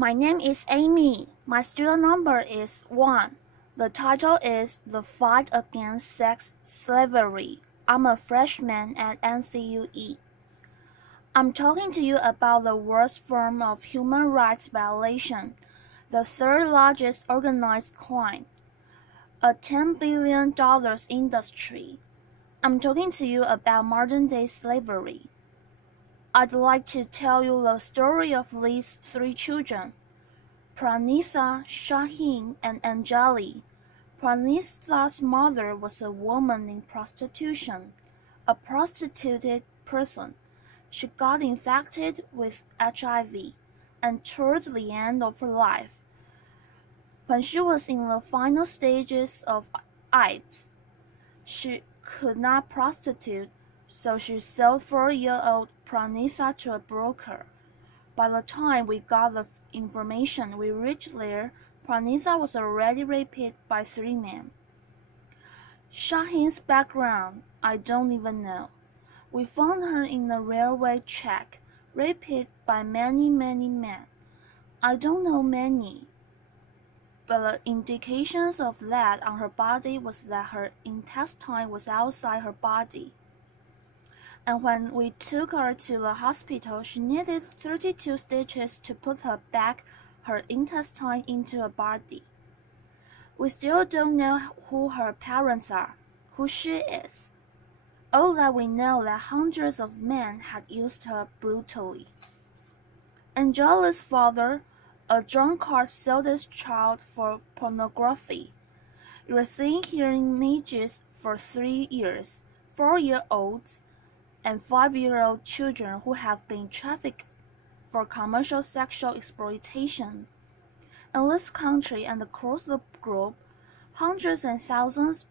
My name is Amy. My student number is 1. The title is The Fight Against Sex Slavery. I'm a freshman at NCUE. I'm talking to you about the worst form of human rights violation, the third largest organized crime, a $10 billion industry. I'm talking to you about modern-day slavery. I'd like to tell you the story of these 3 children, Pranitha, Shaheen, and Anjali. Pranitha's mother was a woman in prostitution, a prostituted person. She got infected with HIV, and toward the end of her life, when she was in the final stages of AIDS, she could not prostitute, so she sold 4-year-old Pranitha to a broker. By the time we got the information we reached there, Pranitha was already raped by 3 men. Shaheen's background, I don't even know. We found her in a railway track, raped by many men. I don't know many, but the indications of that on her body was that her intestine was outside her body. And when we took her to the hospital, she needed 32 stitches to put her intestine into her body. We still don't know who her parents are, who she is. All that we know that hundreds of men had used her brutally. Anjali's father, a drunkard, sold his child for pornography. You are seeing here images for 3 years, 4-year-olds, and 5-year-old children who have been trafficked for commercial sexual exploitation. In this country and across the globe, hundreds and thousands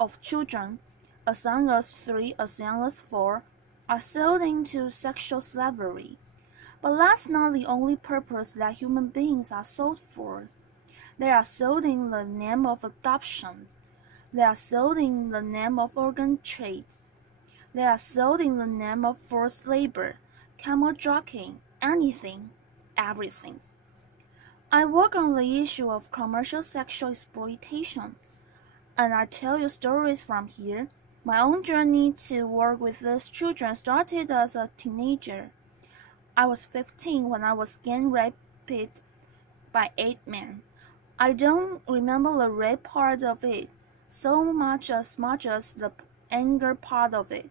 of children, as young as 3, as young as 4, are sold into sexual slavery. But that's not the only purpose that human beings are sold for. They are sold in the name of adoption. They are sold in the name of organ trade. They are sold in the name of forced labor, camel jockeying, anything, everything. I work on the issue of commercial sexual exploitation, and I tell you stories from here. My own journey to work with these children started as a teenager. I was 15 when I was gang raped by 8 men. I don't remember the rape part of it so much as the anger part of it.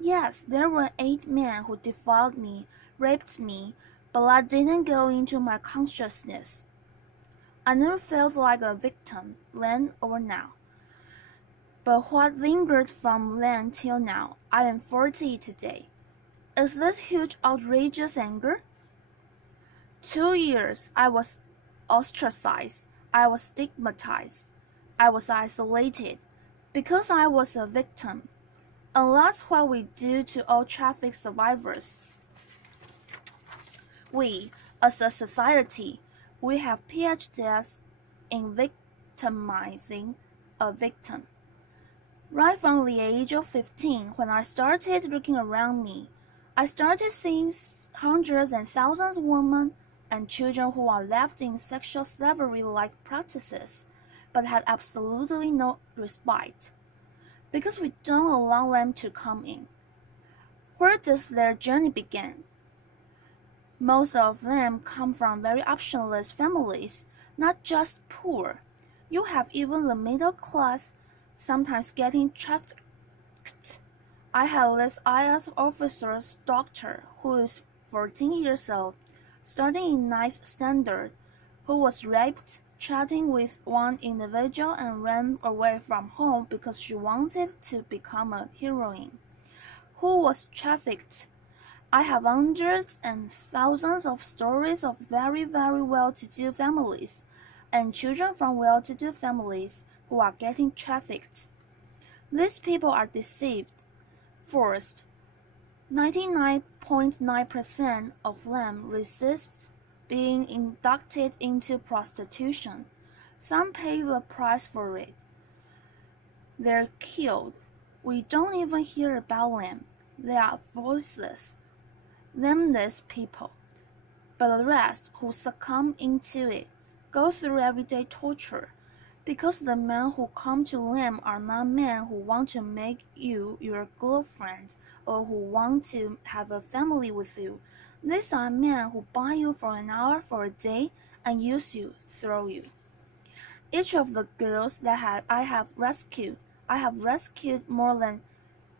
Yes, there were 8 men who defiled me, raped me, but that didn't go into my consciousness. I never felt like a victim, then or now. But what lingered from then till now, I am 40 today. Is this huge outrageous anger? 2 years I was ostracized, I was stigmatized, I was isolated, because I was a victim. And that's what we do to all traffic survivors. We, as a society, we have PhDs in victimizing a victim. Right from the age of 15, when I started looking around me, I started seeing hundreds and thousands of women and children who are left in sexual slavery-like practices, but had absolutely no respite, because we don't allow them to come in. Where does their journey begin? Most of them come from very optionless families, not just poor. You have even the middle class sometimes getting trafficked. I had this IS officer's daughter who is 14 years old, studying in 9th standard, who was raped, chatting with one individual and ran away from home because she wanted to become a heroine, who was trafficked. I have hundreds and thousands of stories of very well-to-do families and children from well-to-do families who are getting trafficked. These people are deceived, forced. 99.9% of them resist being inducted into prostitution. Some pay the price for it. They're killed. We don't even hear about them. They are voiceless, nameless people. but the rest who succumb into it go through everyday torture, because the men who come to them are not men who want to make you your girlfriend or who want to have a family with you. These are men who buy you for an hour, for a day, and use you, throw you. Each of the girls that I have rescued more than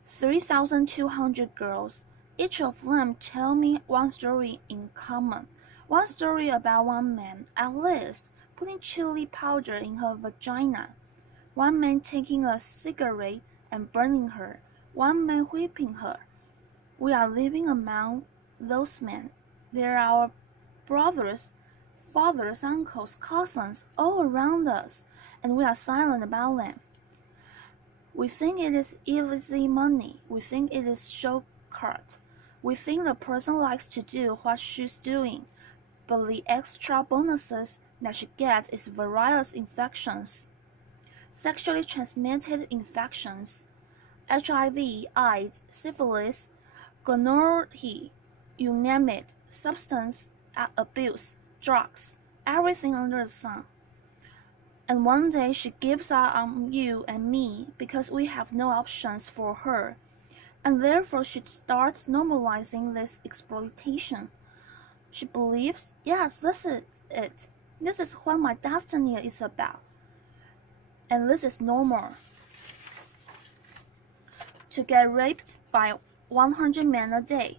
3,200 girls. Each of them tell me one story in common, one story about one man, at least, putting chili powder in her vagina, one man taking a cigarette and burning her, one man whipping her. We are living among those men. They are our brothers, fathers, uncles, cousins, all around us, and we are silent about them. We think it is easy money. We think it is shortcut. We think the person likes to do what she's doing, but the extra bonuses that she gets is various infections, sexually transmitted infections, HIV, AIDS, syphilis, gonorrhea, you name it, substance abuse, drugs, everything under the sun. And one day she gives up on you and me because we have no options for her, and therefore she starts normalizing this exploitation. She believes, yes, this is it. This is what my destiny is about. And this is normal. To get raped by 100 men a day,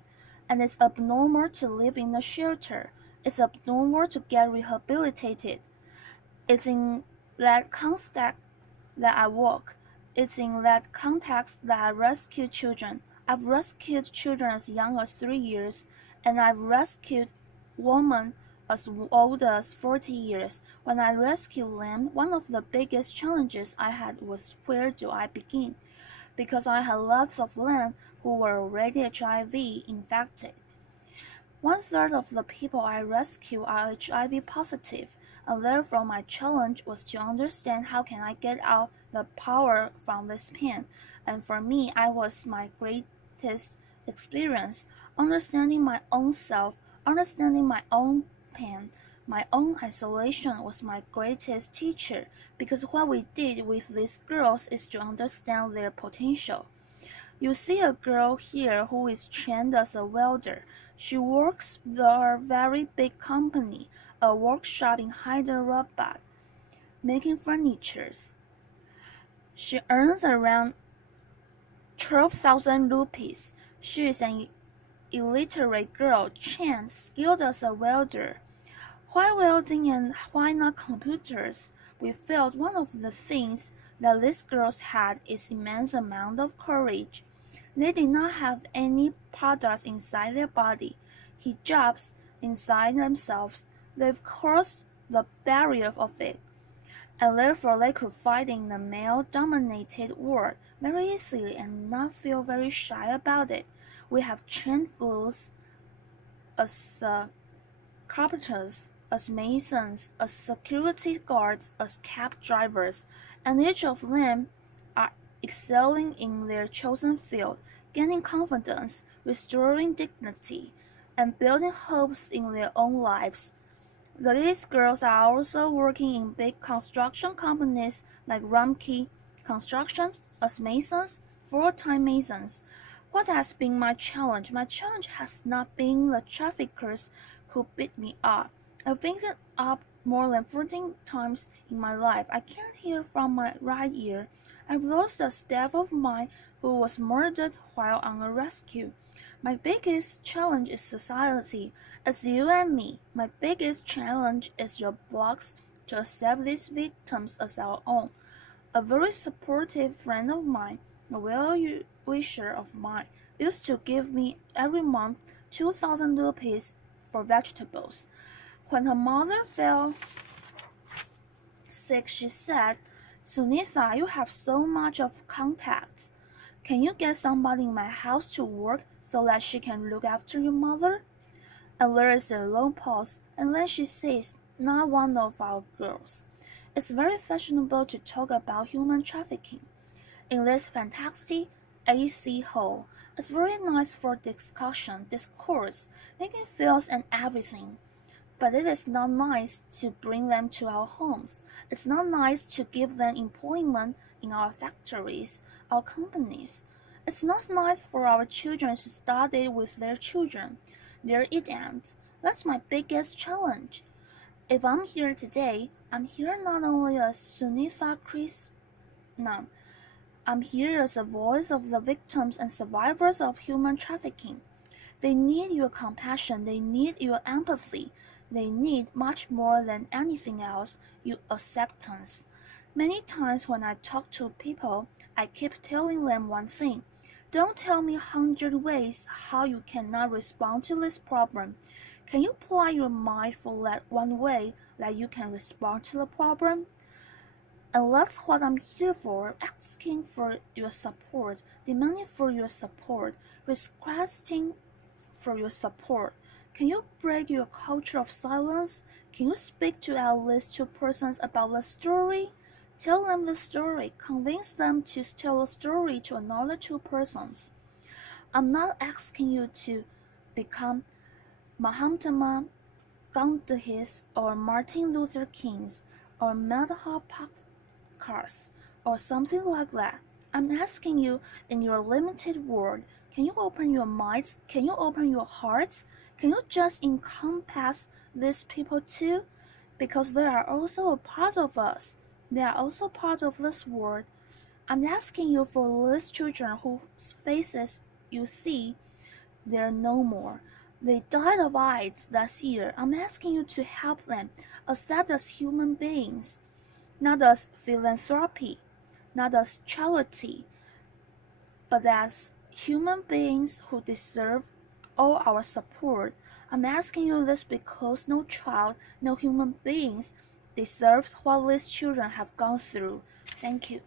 and it's abnormal to live in a shelter. It's abnormal to get rehabilitated. It's in that context that I work. It's in that context that I rescue children. I've rescued children as young as 3 years, and I've rescued women as old as 40 years. When I rescued them, one of the biggest challenges I had was where do I begin? Because I had lots of them who were already HIV infected. 1/3 of the people I rescue are HIV positive, and therefore my challenge was to understand how can I get out the power from this pain. And for me, I was my greatest experience, understanding my own self, understanding my own pain. My own isolation was my greatest teacher, because what we did with these girls is to understand their potential. You see a girl here who is trained as a welder. She works for a very big company, a workshop in Hyderabad, making furnitures. She earns around 12,000 rupees. She is an illiterate girl, trained, skilled as a welder. Why welding and why not computers? We felt one of the things that these girls had is immense amount of courage. They did not have any products inside their body, hijabs inside themselves. They've crossed the barrier of it, and therefore they could fight in the male-dominated world very easily and not feel very shy about it. We have trained girls as carpenters, as masons, as security guards, as cab drivers, and each of them are excelling in their chosen field, gaining confidence, restoring dignity, and building hopes in their own lives. These girls are also working in big construction companies like Ramkey Construction as masons, full-time masons. What has been my challenge? My challenge has not been the traffickers who beat me up. I've been up more than 14 times in my life. I can't hear from my right ear. I've lost a staff of mine who was murdered while on a rescue. My biggest challenge is society. It's you and me. My biggest challenge is your blocks to accept these victims as our own. A very supportive friend of mine, a well-wisher of mine, used to give me every month 2,000 rupees for vegetables. When her mother fell sick, she said, "Sunitha, you have so much of contacts. Can you get somebody in my house to work so that she can look after your mother?" And there is a long pause, and then she says, "Not one of our girls." It's very fashionable to talk about human trafficking in this fantastic AC hall. It's very nice for discussion, discourse, making fields and everything. But it is not nice to bring them to our homes. It's not nice to give them employment in our factories, our companies. It's not nice for our children to study with their children. There it ends. That's my biggest challenge. If I'm here today, I'm here not only as Sunitha Krishnan. I'm here as a voice of the victims and survivors of human trafficking. They need your compassion. They need your empathy. They need much more than anything else, your acceptance. Many times when I talk to people, I keep telling them one thing. Don't tell me 100 ways how you cannot respond to this problem. Can you apply your mind for that one way that you can respond to the problem? And that's what I'm here for, asking for your support, demanding for your support, requesting for your support. Can you break your culture of silence? Can you speak to at least 2 persons about the story? Tell them the story. Convince them to tell the story to another 2 persons. I'm not asking you to become Mahatma Gandhi or Martin Luther King or Madhav Parkers or something like that. I'm asking you, in your limited world, can you open your minds? Can you open your hearts? Can you just encompass these people too? Because they are also a part of us. They are also part of this world. I'm asking you for these children whose faces you see, they're no more. They died of AIDS last year. I'm asking you to help them, accept as human beings, not as philanthropy, not as charity, but as human beings who deserve all our support. I'm asking you this because no child, no human beings deserves what these children have gone through. Thank you.